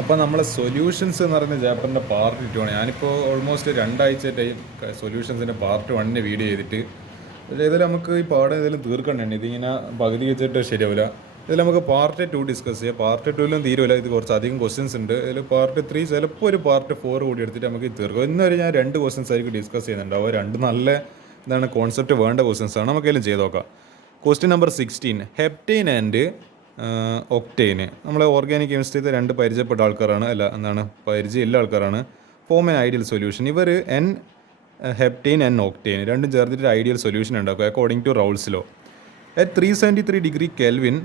അപ്പോൾ നമ്മളെ സൊല്യൂഷൻസ് എന്ന് പറയുന്ന ചാപ്റ്ററിൻ്റെ പാർട്ട് 2 ആണ്. ഞാനിപ്പോൾ ഓൾമോസ്റ്റ് 2 ആഴ്ചയായിട്ട് സൊല്യൂഷൻസിൻ്റെ പാർട്ട് 1 വീഡിയോ ചെയ്തിട്ട് ഇതിൽ നമുക്ക് ഈ പാഠം ഏതെങ്കിലും തീർക്കണ്ടേ, ഇതിങ്ങനെ പകുതി വെച്ചിട്ട് ശരിയാവില്ല. ഇതിൽ നമുക്ക് പാർട്ട് 2 ഡിസ്കസ് ചെയ്യാം. പാർട്ട് 2ലും തീരുമില്ല, ഇത് കുറച്ച് അധികം ക്വസ്റ്റ്യൻസ് ഉണ്ട്. ഇതിൽ പാർട്ട് 3 ചിലപ്പോൾ ഒരു പാർട്ട് 4 കൂടി എടുത്തിട്ട് നമുക്ക് തീർക്കും. ഇന്നൊരു ഞാൻ 2 ക്വസ്റ്റ്യൻസ് ആയിരിക്കും ഡിസ്കസ് ചെയ്യുന്നുണ്ടാവും. 2 നല്ല എന്താണ് കോൺസെപ്റ്റ് വേണ്ട ക്വസ്റ്റ്യൻസ് ആണ്. നമുക്കെല്ലാം ചെയ്ത് നോക്കാം. Question number 16, heptane and octane. നമ്മളെ ഓർഗാനിക് കെമിസ്ട്രിയിൽ 2 പരിചയപ്പെട്ട ആൾക്കാരാണ്, അല്ല എന്താണ് പരിചയമില്ല ആൾക്കാരാണ്. Form an ideal solution. ഇവർ ഹെപ്റ്റൈൻ ആൻഡ് ഒക്ടൈൻ രണ്ടും ചേർത്തിട്ട് ഐഡിയൽ സൊല്യൂഷൻ ഉണ്ടാക്കും according to Raoult's law. At 373 Kelvin,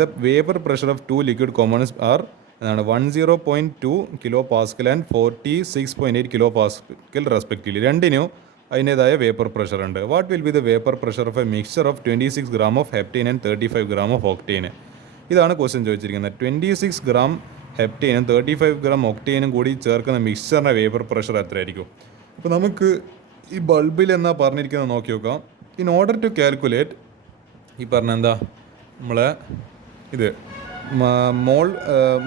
the vapor pressure of 2 liquid components are 10.2 kilopascal and 46.8 kilopascal respectively. രണ്ടിനും അതിൻ്റേതായ വേപ്പർ പ്രഷർ ഉണ്ട്. What will be the vapour pressure of A mixture of 26 gram of heptane and 35 gram of octane? ഇതാണ് question ചോദിച്ചിരിക്കുന്നത്. 26 gram ഹെപ്റ്റൈനും 35 gram ഒക്ടൈനും കൂടി ചേർക്കുന്ന മിക്സ്ചറിൻ്റെ vapour pressure എത്രയായിരിക്കും? അപ്പോൾ നമുക്ക് ഈ ബൾബിൽ എന്നാ പറഞ്ഞിരിക്കുന്നത് നോക്കി നോക്കാം. ഇൻ ഓർഡർ ടു കാൽക്കുലേറ്റ് ഈ പറഞ്ഞ എന്താ നമ്മളെ ഇത്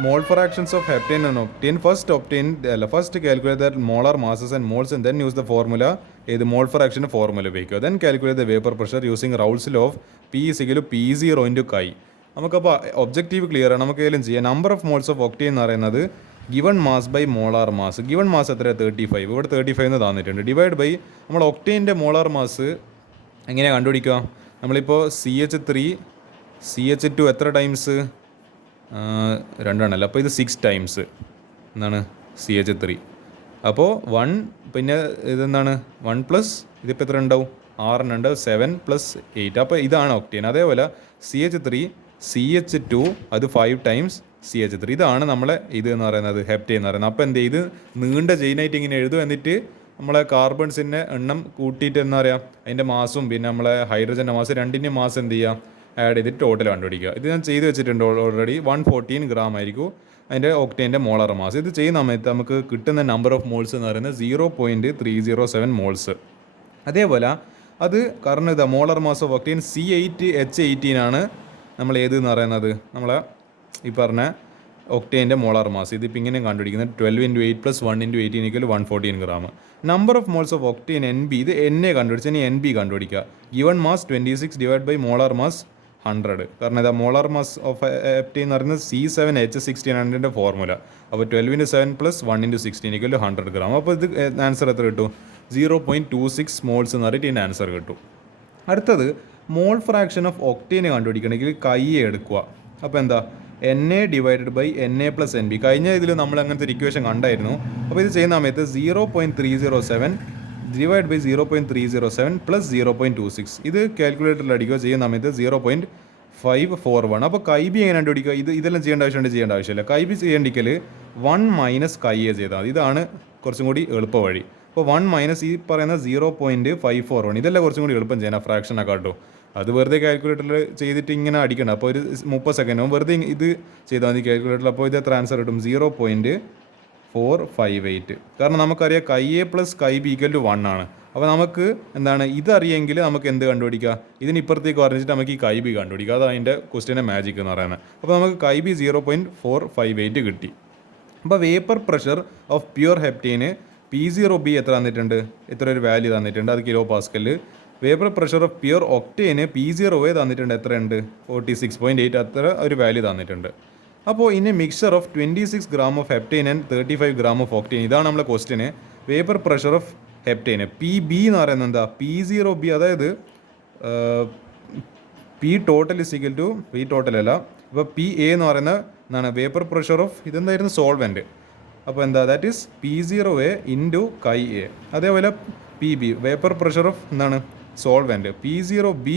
mole fractions of heptane and octane first calculate that molar masses and moles and then use the formula. ഏത് മോൾ ഫ്രാക്ഷൻ്റെ ഫോർമുല ഉപയോഗിക്കുക. Then calculate the vapour pressure using Raoult's law of P=P0 × കൈ. നമുക്കപ്പോൾ ഒബ്ജക്റ്റീവ് ക്ലിയർ ആണ്, നമുക്ക് ഏതെങ്കിലും ചെയ്യാം. Number of moles of octane എന്ന് പറയുന്നത് given mass by molar mass. Given mass എത്ര? 35. ഇവിടെ 35 എന്ന് തന്നിട്ടുണ്ട്. ഡിവൈഡ് ബൈ നമ്മൾ ഒക്ടൈൻ്റെ മോളാർ മാസ് എങ്ങനെയാണ് കണ്ടുപിടിക്കുക? നമ്മളിപ്പോൾ CH2 എത്ര ടൈംസ്? 2 ആണല്ലോ. അപ്പോൾ ഇത് 6 ടൈംസ് എന്താണ് CH3. അപ്പോൾ 1 പിന്നെ ഇതെന്താണ് 1 പ്ലസ് ഇതിപ്പോൾ എത്ര ഉണ്ടാവും? 6 ഉണ്ടാവും. 7 + 8. അപ്പോൾ ഇതാണ് ഒക്ടൈൻ. അതേപോലെ CH2 അത് 5 ടൈംസ് CH3. ഇതാണ് നമ്മളെ ഇത് എന്ന് പറയുന്നത് ഹെപ്റ്റൈൻ എന്ന് പറയുന്നത്. അപ്പോൾ എന്ത് ചെയ്ത് നീണ്ട ചെയിനായിട്ട് ഇങ്ങനെ എഴുതും. എന്നിട്ട് നമ്മളെ കാർബൺസിൻ്റെ എണ്ണം കൂട്ടിയിട്ട് എന്താ പറയുക, അതിൻ്റെ മാസും പിന്നെ നമ്മളെ ഹൈഡ്രജൻ്റെ മാസ് രണ്ടിൻ്റെയും മാസ് എന്ത് ചെയ്യുക, ആഡ് ചെയ്തിട്ട് ടോട്ടൽ കണ്ടുപിടിക്കുക. ഇത് ഞാൻ ചെയ്ത് വെച്ചിട്ടുണ്ട് ഓൾറെഡി. 114 gram ആയിരിക്കും അതിൻ്റെ ഒക്ടൈൻ്റെ മോളാർ മാസ്. ഇത് ചെയ്യുന്ന സമയത്ത് നമുക്ക് കിട്ടുന്ന നമ്പർ ഓഫ് മോൾസ് എന്ന് പറയുന്നത് 0.307 മോൾസ്. അതേപോലെ അത് കാരണം ഇതാ molar mass of octane C8H18 ആണ് നമ്മൾ ഏത് എന്ന് പറയുന്നത് നമ്മളെ ഈ പറഞ്ഞ ഒക്ടൈൻ്റെ മോളാർ മാസ്. ഇതിപ്പോൾ ഇങ്ങനെ കണ്ടുപിടിക്കുന്നത് 12 × 8 + 1 × 18 = 114 gram. Number of moles of octane NB. ഇത് എന്നെ കണ്ടുപിടിച്ച് ഇനി NB കണ്ടുപിടിക്കുക. Given mass 26 divide by molar mass 100. കാരണം ഇതാ മോളാർ മാസ് ഓഫ് ഹെപ്റ്റൈൻ എന്ന് പറയുന്നത് C7H16 ആണ് ഇതിൻ്റെ ഫോർമുല. അപ്പോൾ 12 × 7 + 1 × 16 = 100 gram. അപ്പോൾ ഇത് ആൻസർ എത്ര കിട്ടും? 0.26 മോൾസ് എന്ന് പറഞ്ഞിട്ട് ഇതിൻ്റെ ആൻസർ കിട്ടും. അടുത്തത് മോൾ ഫ്രാക്ഷൻ ഓഫ് ഒക്ടൈൻ കണ്ടുപിടിക്കണമെങ്കിൽ കൈ എടുക്കുക. അപ്പോൾ എന്താ NA divided by NA + NB. കഴിഞ്ഞ ഇതിൽ നമ്മൾ അങ്ങനത്തെ ഒരു ഇക്വേഷൻ കണ്ടായിരുന്നു. അപ്പോൾ ഇത് ചെയ്യുന്ന സമയത്ത് 0.307 ഡിവൈഡ് ബൈ 0.307 + 0.26. ഇത് കാൽക്കുലേറ്ററിൽ അടിക്കുക. ചെയ്യുന്ന സമയത്ത് 0.541. അപ്പോൾ കൈ ബി എങ്ങനെ കണ്ടുപിടിക്കുക? ഇതെല്ലാം ചെയ്യേണ്ട ആവശ്യമില്ല. കൈ ബി ചെയ്യേണ്ടിക്കൽ 1 - കൈ എ ചെയ്താൽ മതി. ഇതാണ് കുറച്ചും കൂടി എളുപ്പ വഴി. അപ്പോൾ 1 - ഈ പറയുന്ന 0.541. ഇതെല്ലാം കുറച്ചും കൂടി എളുപ്പം ചെയ്യാൻ ഫ്രാക്ഷനൊക്കെ കേട്ടോ. അത് വെറുതെ കാൽക്കുലേറ്ററിൽ ചെയ്തിട്ട് ഇങ്ങനെ അടിക്കണം. അപ്പോൾ ഒരു 30 സെക്കൻഡും വെറുതെ ഇത് ചെയ്താൽ മതി കാൽക്കുലേറ്ററിൽ. അപ്പോൾ ഇത് എത്ര ആൻസർ കിട്ടും? 0.458. കാരണം നമുക്കറിയാം കൈ എ + കൈ ബി = 1 ആണ്. അപ്പോൾ നമുക്ക് എന്താണ് ഇതറിയെങ്കിൽ നമുക്ക് എന്ത് കണ്ടുപിടിക്കുക? ഇതിന് ഇപ്പുറത്തേക്ക് പറഞ്ഞിട്ട് നമുക്ക് ഈ കൈ ബി കണ്ടുപിടിക്കുക. അതാണ് അതിൻ്റെ ക്വസ്റ്റ്യൻ്റെ മാജിക് എന്ന് പറയുന്നത്. അപ്പോൾ നമുക്ക് കൈ ബി 0.458 കിട്ടി. അപ്പോൾ vapour pressure of pure heptane P0B എത്ര തന്നിട്ടുണ്ട്? എത്ര ഒരു വാല്യൂ തന്നിട്ടുണ്ട്? അത് kilo pascal. Vapour pressure of pure octane P0A തന്നിട്ടുണ്ട്. എത്രയുണ്ട്? 46.8. അത്ര ഒരു വാല്യൂ തന്നിട്ടുണ്ട്. അപ്പോൾ ഇനി mixture of 26 gram of heptane and 35 gram of octane. ഇതാണ് നമ്മളെ question. Vapour pressure of heptane PB എന്ന് പറയുന്നത് എന്താ? P0B. അതായത് P ടോട്ടൽ = P ടോട്ടൽ അല്ല. അപ്പോൾ PA എന്ന് പറയുന്ന എന്താണ് വേപ്പർ പ്രഷർ ഓഫ് ഇതെന്തായിരുന്നു? സോൾവെൻറ്റ്. അപ്പോൾ എന്താ? That is P0A × chi A. അതേപോലെ PB വേപ്പർ പ്രഷർ ഓഫ് എന്താണ്? സോൾവെൻറ്റ്. P0B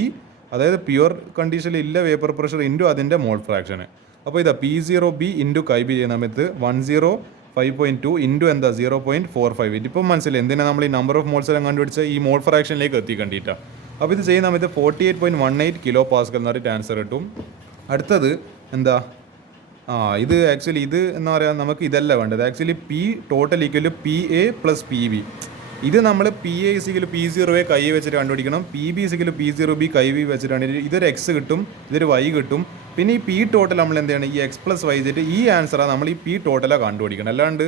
അതായത് പ്യുവർ കണ്ടീഷനിൽ ഇല്ല വേപ്പർ പ്രഷർ ഇൻറ്റു അതിൻ്റെ മോൾ ഫ്രാക്ഷന്. അപ്പോൾ ഇതാ P0B × കൈ ബി ചെയ്യുന്ന സമയത്ത് 105.2 ഇൻറ്റു എന്താ 0.458. ഇപ്പം മനസ്സിലായി എന്തിനാണ് നമ്മൾ ഈ നമ്പർ ഓഫ് മോൾസ് എല്ലാം കണ്ടുപിടിച്ച ഈ മോൾ ഫ്രാക്ഷനിലേക്ക് എത്തിക്കണ്ടിട്ടാണ്. അപ്പോൾ ഇത് ചെയ്യുന്ന സമയത്ത് 48.18 കിലോ പാസ്കൽ എന്ന് പറഞ്ഞിട്ട് ആൻസർ കിട്ടും. അടുത്തത് എന്താ? ഇത് ആക്ച്വലി ഇത് എന്താ പറയുക, നമുക്ക് ഇതല്ല വേണ്ടത്. Actually P total = PA + PB. ഇത് നമ്മൾ PA = P0A കൈ വെച്ചിട്ട് കണ്ടുപിടിക്കണം. PB = P0B കൈ ബി വെച്ചിട്ട് കണ്ടുപിടിക്കും. ഇതൊരു X കിട്ടും, ഇതൊരു Y കിട്ടും. പിന്നെ ഈ പി ടോട്ടൽ നമ്മൾ എന്താണ് ഈ എക്സ് പ്ലസ് വൈ സെറ്റ് ഈ ആൻസറാണ് നമ്മൾ ഈ പി ടോട്ടലാണ് കണ്ടുപിടിക്കണം. അല്ലാണ്ട്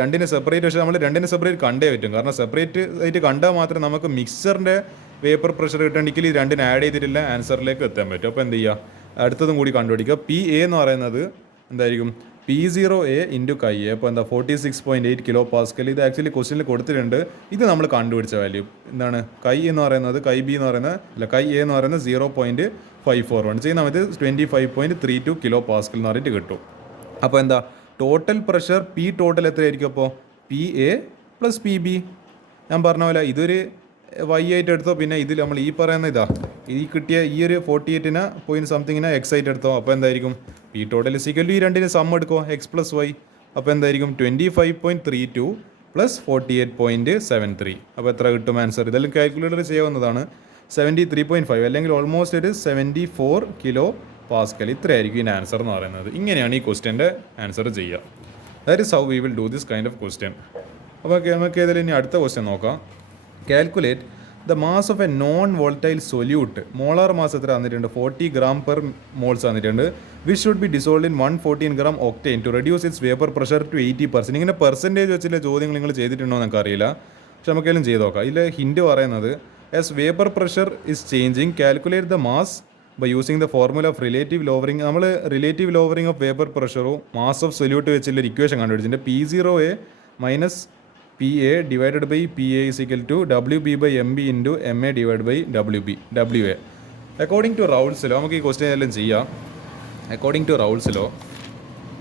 രണ്ടിനെ സെപ്പറേറ്റ്, പക്ഷേ നമ്മൾ രണ്ടിനെ സെപ്പറേറ്റ് കണ്ടേ പറ്റും. കാരണം സെപ്പറേറ്റ് ആയിട്ട് കണ്ടാൽ മാത്രമേ നമുക്ക് മിക്സറിൻ്റെ വേപ്പർ പ്രഷർ കിട്ടണമെങ്കിൽ ഈ രണ്ടിനെ ആഡ് ചെയ്തിട്ടില്ല ആൻസറിലേക്ക് എത്താൻ പറ്റും. അപ്പോൾ എന്ത് ചെയ്യുക, അടുത്തതും കൂടി കണ്ടുപിടിക്കുക. പി എ എന്ന് പറയുന്നത് എന്തായിരിക്കും, P0A ഇൻറ്റു കൈ എ. അപ്പോൾ എന്താ 46.8 കിലോ പാസ്കൽ. ഇത് ആക്ച്വലി ക്വസ്റ്റ്യനിൽ കൊടുത്തിട്ടുണ്ട്. ഇത് നമ്മൾ കണ്ടുപിടിച്ച വാല്യൂ എന്താണ്, കൈ എന്ന് പറയുന്നത്, കൈ ബി എന്ന് പറയുന്നത് അല്ല കൈ എ എന്ന് പറയുന്നത് 0.541 ചെയ്യുന്ന സമയത്ത് 25.32 കിലോ പാസ്കൽ എന്ന് പറഞ്ഞിട്ട് കിട്ടും. അപ്പോൾ എന്താ ടോട്ടൽ പ്രഷർ പി ടോട്ടൽ എത്രയായിരിക്കും? അപ്പോൾ PA + PB. ഞാൻ പറഞ്ഞ പോലെ ഇതൊരു വൈ ആയിട്ട് എടുത്തോ, പിന്നെ ഇതിൽ നമ്മൾ ഈ പറയുന്ന ഈ കിട്ടിയ ഈ ഒരു 48 പോയിന്റ് സംതിങ്ങിനെ എക്സ് ആയിട്ട് എടുത്തോ. അപ്പോൾ എന്തായിരിക്കും പി ടോട്ടൽ ഇസിക്കൽ ഈ രണ്ടിന് സം എടുക്കോ എക്സ് പ്ലസ് വൈ. അപ്പോൾ എന്തായിരിക്കും 25.32 + 48.73. അപ്പോൾ എത്ര കിട്ടും ആൻസർ? ഇതെല്ലാം കാൽക്കുലേറ്റർ ചെയ്യാവുന്നതാണ്. 73.5 അല്ലെങ്കിൽ ഓൾമോസ്റ്റ് ഒരു 74 കിലോ പാസ്കൽ. ഇത്രയായിരിക്കും ഇതിൻ്റെ ആൻസർ എന്ന് പറയുന്നത്. ഇങ്ങനെയാണ് ഈ ക്വസ്റ്റ്യൻ്റെ ആൻസർ ചെയ്യുക. That is how we will do this kind of question. അപ്പോൾ നമുക്ക് ഏതായാലും ഇനി അടുത്ത ക്വസ്റ്റ്യൻ നോക്കാം. Calculate the mass of a non volatile solute. Molar mass എത്ര തന്നിട്ടുണ്ട്? 40 gram per മോൾസ് തന്നിട്ടുണ്ട്. Which should be dissolved in 114 gram octane to reduce its vapour pressure to 80%. ഇങ്ങനെ പെർസെൻറ്റേജ് വെച്ചില്ല ചോദ്യങ്ങൾ നിങ്ങൾ ചെയ്തിട്ടുണ്ടോ എന്ന് അറിയില്ല, പക്ഷെ നമുക്കെല്ലാം ചെയ്ത് നോക്കാം. ഇതിൽ ഹിൻറ്റ് പറയുന്നത് as vapour pressure is changing calculate the mass by using the formula of relative lowering. നമ്മൾ റിലേറ്റീവ് ലോവറിങ് ഓഫ് വേപ്പർ പ്രഷറും മാസ് ഓഫ് സൊല്യൂട്ട് വെച്ചുള്ള ഇക്വേഷൻ കണ്ടുപിടിച്ചിട്ടുണ്ട്. P0A minus PA divided by PA is equal to WB by MB into MA divided by WA. According to Raoult's law, നമുക്ക് ഈ question എല്ലാം ചെയ്യാം. According to Raoult's law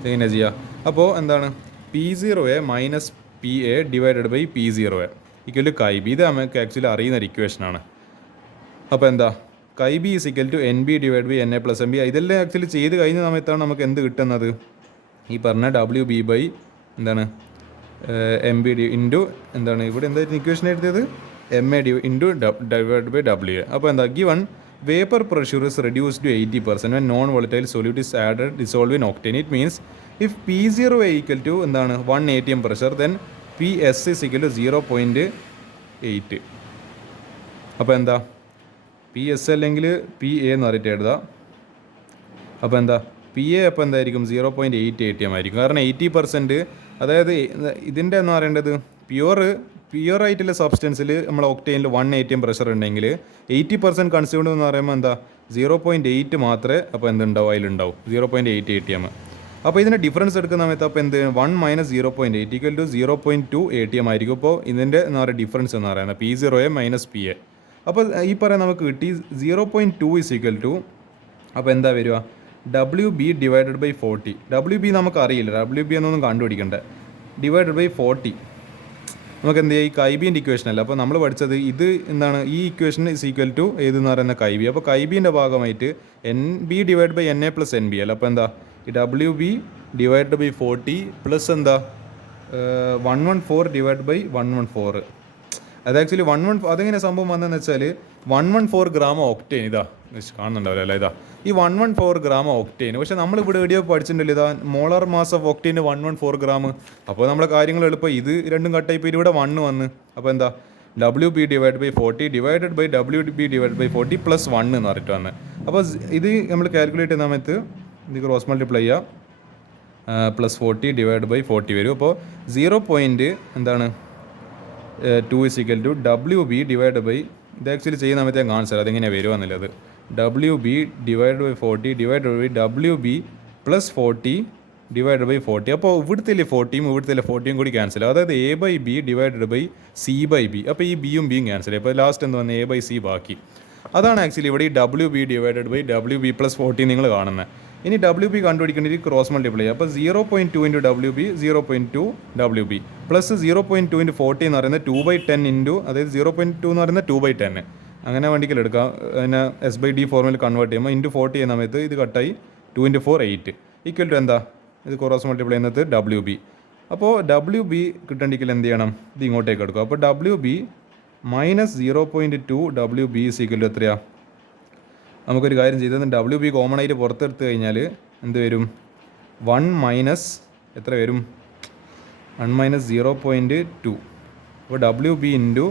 എങ്ങനെ ചെയ്യാം? അപ്പോൾ എന്താണ് P0A minus PA divided by P0A equal to chi B. ഇത് നമുക്ക് ആക്ച്വലി അറിയുന്ന ഒരു ഇക്വേഷനാണ്. അപ്പോൾ എന്താ chi B is equal to NB divide by NA plus MB. ഇതെല്ലാം ആക്ച്വലി ചെയ്ത് കഴിഞ്ഞ സമയത്താണ് നമുക്ക് എന്ത് കിട്ടുന്നത്? ഈ പറഞ്ഞ WB ബൈ എന്താണ് MB ഇൻറ്റു എന്താണ് ഇവിടെ എന്തായിരുന്നു ഇക്വേഷൻ എഴുതിയത്? MA into divide by WA. അപ്പോൾ എന്താ given vapour pressure is reduced to 80% when non volatile solute is added dissolve in octane. It means if P0A equal to എന്താണ് 1 atm pressure then PS is equal to 0.8. അപ്പോൾ എന്താ PS അല്ലെങ്കിൽ PA എന്ന് പറഞ്ഞിട്ട് എഴുതാം. അപ്പോൾ എന്താ PA അപ്പോൾ എന്തായിരിക്കും 0.8 atm ആയിരിക്കും. കാരണം 80%, അതായത് ഇതിൻ്റെ എന്ന് പറയേണ്ടത് പ്യുവർ ആയിട്ടുള്ള സബ്സ്റ്റൻസിൽ നമ്മൾ ഒക്ടൈനിൽ 1 atm പ്രഷർ ഉണ്ടെങ്കിൽ 80% കൺസ്യൂംഡ് എന്ന് പറയുമ്പോൾ എന്താ 0.8 മാത്രമേ അപ്പോൾ എന്തുണ്ടാവും അതിലുണ്ടാവും 0.8 atm. അപ്പോൾ ഇതിൻ്റെ ഡിഫറൻസ് എടുക്കുന്ന സമയത്ത് അപ്പോൾ എന്ത് 1 - 0.8 ഈക്വൽ ടു 0.2 atm ആയിരിക്കും. അപ്പോൾ ഇതിൻ്റെ എന്ന് പറയുക ഡിഫറൻസ് എന്ന് പറയുന്നത് P0A മൈനസ് PA. അപ്പോൾ ഈ പറയാൻ നമുക്ക് കിട്ടി 0.2 ഇസ് ഈക്വൽ ടു അപ്പോൾ എന്താ വരിക WB ഡിവൈഡഡ് ബൈ 40. WB നമുക്ക് അറിയില്ല, WB എന്നൊന്നും കണ്ടുപിടിക്കണ്ടേ. ഡിവൈഡഡ് ബൈ 40 നമുക്ക് എന്ത് ചെയ്യുക? ഈ കൈബീൻ്റെ ഇക്വേഷൻ അല്ല. അപ്പോൾ നമ്മൾ പഠിച്ചത് ഇത് എന്താണ്, ഈ ഇക്വേഷൻ ഇസ് ഈക്വൽ ടു ഏതെന്ന് പറയുന്ന കൈബി. അപ്പോൾ കൈബീൻ്റെ ഭാഗമായിട്ട് NB divide by NA plus NB അല്ല. അപ്പോൾ എന്താ ഈ WB ഡിവൈഡ് ബൈ 40 പ്ലസ് എന്താ 114 ഡിവൈഡ് ബൈ 114. അത് ആക്ച്വലി 114 അതെങ്ങനെ സംഭവം വന്നതെന്ന് വെച്ചാൽ 114 gram ഒക്ടൈൻ ഇതാ കാണുന്നുണ്ടാവില്ല അല്ലേ, ഇതാ ഈ 114 gram ഒക്ടൈൻ. പക്ഷേ നമ്മൾ ഇവിടെ എവിടെയോ പഠിച്ചിട്ടുണ്ടല്ലോ, ഇതാ മോളാർ മാസ് ഓഫ് ഒക്ടൈന് 114 gram. അപ്പോൾ നമ്മുടെ കാര്യങ്ങൾ എളുപ്പം ഇത് രണ്ടും കട്ടായി പോയി ഇവിടെ 1 വന്ന്. അപ്പോൾ എന്താ WB divide by 40 divided by WB divide by 40 plus 1 എന്ന് പറഞ്ഞിട്ട് വന്ന്. അപ്പോൾ ഇത് നമ്മൾ കാൽക്കുലേറ്റ് ചെയ്യുന്ന സമയത്ത് ഇത് ക്രോസ് മൾട്ടിപ്ലൈ ചെയ്യുക പ്ലസ് 40 ഡിവൈഡ് ബൈ 40 വരും. അപ്പോൾ 0. എന്താണ് 2 is equal to WB divide by ഇത് ആക്ച്വലി ചെയ്യുന്ന സമയത്ത് ഞാൻ കാണിച്ചാൽ അതെങ്ങനെയാണ് വരുവാന്നുള്ളത്. WB divide by 40 divide by WB plus 40 divide by 40. അപ്പോൾ ഇവിടുത്തെ 40യും ഇവിടുത്തെ 40യും കൂടി ക്യാൻസൽ. അതായത് A by B divide by C by B. അപ്പോൾ ഈ ബിയും ബിയും ക്യാൻസൽ. അപ്പോൾ ലാസ്റ്റ് എന്ത് വന്ന് A ബൈ C ബാക്കി. അതാണ് ആക്ച്വലി ഇവിടെ ഈ WB divided by WB plus 40 നിങ്ങൾ കാണുന്നത്. ഇനി WB കണ്ടുപിടിക്കേണ്ടത് ക്രോസ് മൾട്ടിപ്ലൈ. അപ്പോൾ 0.2 into WB 0.2 WB plus 0.2 into 40 എന്ന് പറയുന്നത് 2/10 ഇൻറ്റു അതായത് 0.2 എന്ന് പറയുന്നത് 2/10. അങ്ങനെ വേണ്ടിക്കൽ എടുക്കാം. പിന്നെ S/D ഫോർമുല കൺവേർട്ട് ചെയ്യുമ്പോൾ ഇൻറ്റു 40 ചെയ്യുന്ന സമയത്ത് ഇത് കട്ടായി 2 × 4 8 ഈക്വൽ ടു എന്താ ഇത് ക്രോസ് മൾട്ടിപ്ലൈ ചെയ്യുന്നത് WB. അപ്പോൾ WB കിട്ടണമെങ്കിൽ എന്ത് ചെയ്യണം? ഇത് ഇങ്ങോട്ടേക്ക് എടുക്കും. അപ്പോൾ WB minus 0.2 WB equal to എത്രയാണ്? നമുക്കൊരു കാര്യം ചെയ്തത് WB കോമൺ ആയിട്ട് പുറത്തെടുത്ത് കഴിഞ്ഞാൽ എന്ത് വരും? 1 മൈനസ് എത്ര വരും? 1 മൈനസ് 0.2. അപ്പോൾ WB ഇൻറ്റു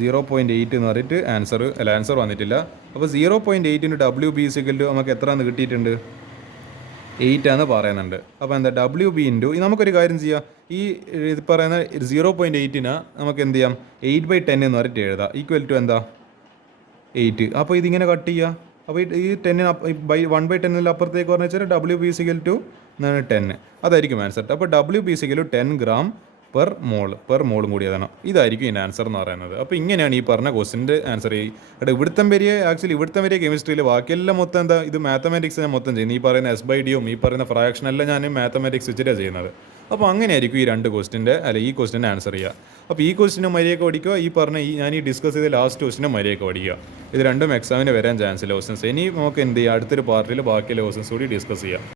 0.8 എന്ന് പറഞ്ഞിട്ട് ആൻസർ വന്നിട്ടില്ല. അപ്പോൾ 0.8 ഇൻറ്റു WB ഈക്വൽ ടു നമുക്ക് എത്ര എന്ന് കിട്ടിയിട്ടുണ്ട്? 8 ആണ് പറയുന്നുണ്ട്. അപ്പോൾ എന്താ ഡബ്ല്യു ബി ഇൻറ്റു നമുക്കൊരു കാര്യം ചെയ്യാം, ഈ ഇത് പറയുന്ന 0.8ന് നമുക്ക് എന്ത് ചെയ്യാം, 8/10 എന്ന് പറഞ്ഞിട്ട് എഴുതാം, ഈക്വൽ ടു എന്താ 8. അപ്പോൾ ഇതിങ്ങനെ കട്ട് ചെയ്യുക. അപ്പോൾ ഈ 10 1/10 അപ്പുറത്തേക്ക് പറഞ്ഞു വെച്ചാൽ ഡബ്ല്യു ബി സിക്കൽ ടു 10 അതായിരിക്കും ആൻസർ. അപ്പോൾ ഡബ്ല്യു ബി സിക്കൽ 10 ഗ്രാം പെർ മോളും കൂടി അതാണ്, ഇതായിരിക്കും ഇതിൻ്റെ ആൻസർ എന്ന് പറയുന്നത്. അപ്പോൾ ഇങ്ങനെയാണ് ഈ പറഞ്ഞ ക്വസ്റ്റിൻ്റെ ആൻസർ. ഇവിടുത്തെ വരെ കെമിസ്ട്രിയിൽ ബാക്കിയെല്ലാം മൊത്തം എന്താ, ഇത് മാത്തമാറ്റിക്സ് ഞാൻ മൊത്തം ചെയ്യുന്നത്. ഈ പറയുന്ന S/Dയും ഈ പറയുന്ന ഫ്രാക്ഷൻ എല്ലാം ഞാൻ മാത്തമാറ്റിക്സ് വെച്ചിട്ടാണ് ചെയ്യുന്നത്. അപ്പോൾ അങ്ങനെയായിരിക്കും ഈ രണ്ട് ക്വസ്റ്റിൻ്റെ ഈ ക്വസ്റ്റിൻ്റെ ആൻസർ ചെയ്യുക. അപ്പോൾ ഈ ക്വസ്റ്റിൻ്റെ മര്യാദയ്ക്ക് പഠിക്കുക, ഈ പറഞ്ഞ ഞാൻ ഈ ഡിസ്കസ് ചെയ്ത ലാസ്റ്റ് ക്വസ്റ്റിൻ്റെ മര്യാദയ്ക്ക് പഠിക്കുക. ഇത് രണ്ടും എക്സാമിന് വരാൻ ചാൻസ് ഇല്ല ക്വസ്റ്റൻസ്. ഇനി നമുക്ക് എന്ത് ചെയ്യാം, അടുത്തൊരു പാർട്ടിൽ ബാക്കിയുള്ള ക്വസ്റ്റൻസ് കൂടി ഡിസ്കസ് ചെയ്യാം.